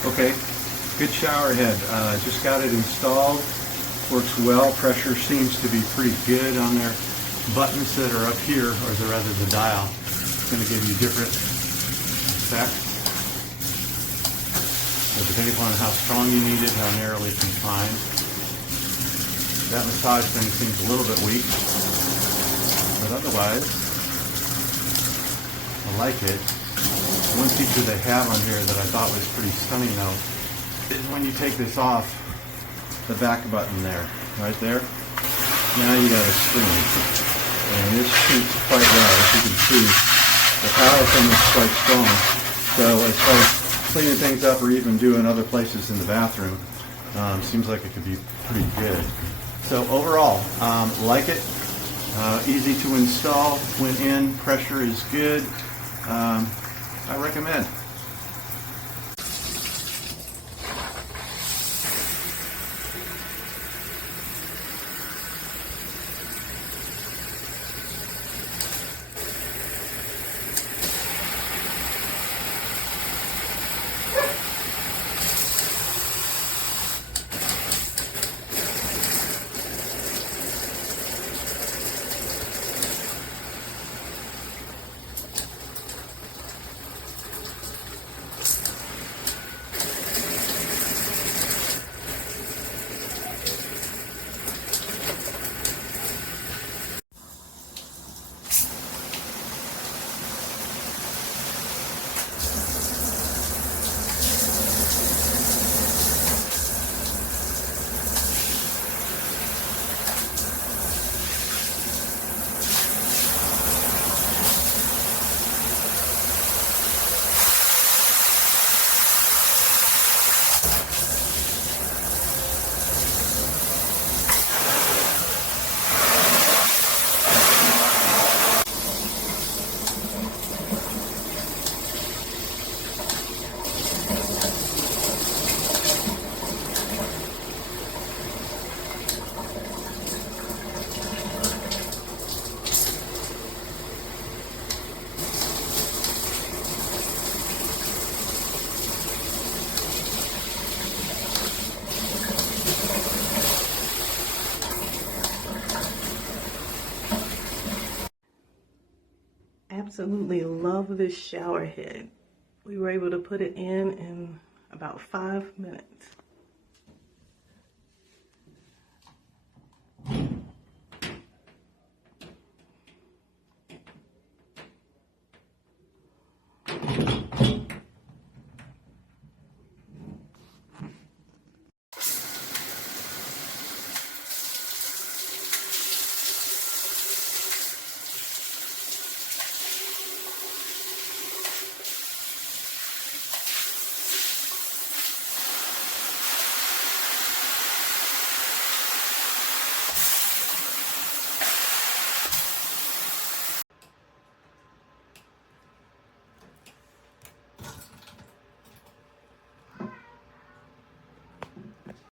Okay, good shower head. Just got it installed. Works well. Pressure seems to be pretty good on their buttons that are up here, or rather the dial. It's going to give you different effects. So depending upon how strong you need it, how narrowly confined. That massage thing seems a little bit weak, but otherwise, I like it. One feature they have on here that I thought was pretty stunning though is when you take this off, the back button there, right there, now you got a screen. And this shoots quite well. As you can see, the power from this is quite strong. So as far as cleaning things up or even doing other places in the bathroom, seems like it could be pretty good. So overall, like it. Easy to install. Went in, pressure is good. I recommend. Absolutely love this shower head. We were able to put it in about 5 minutes.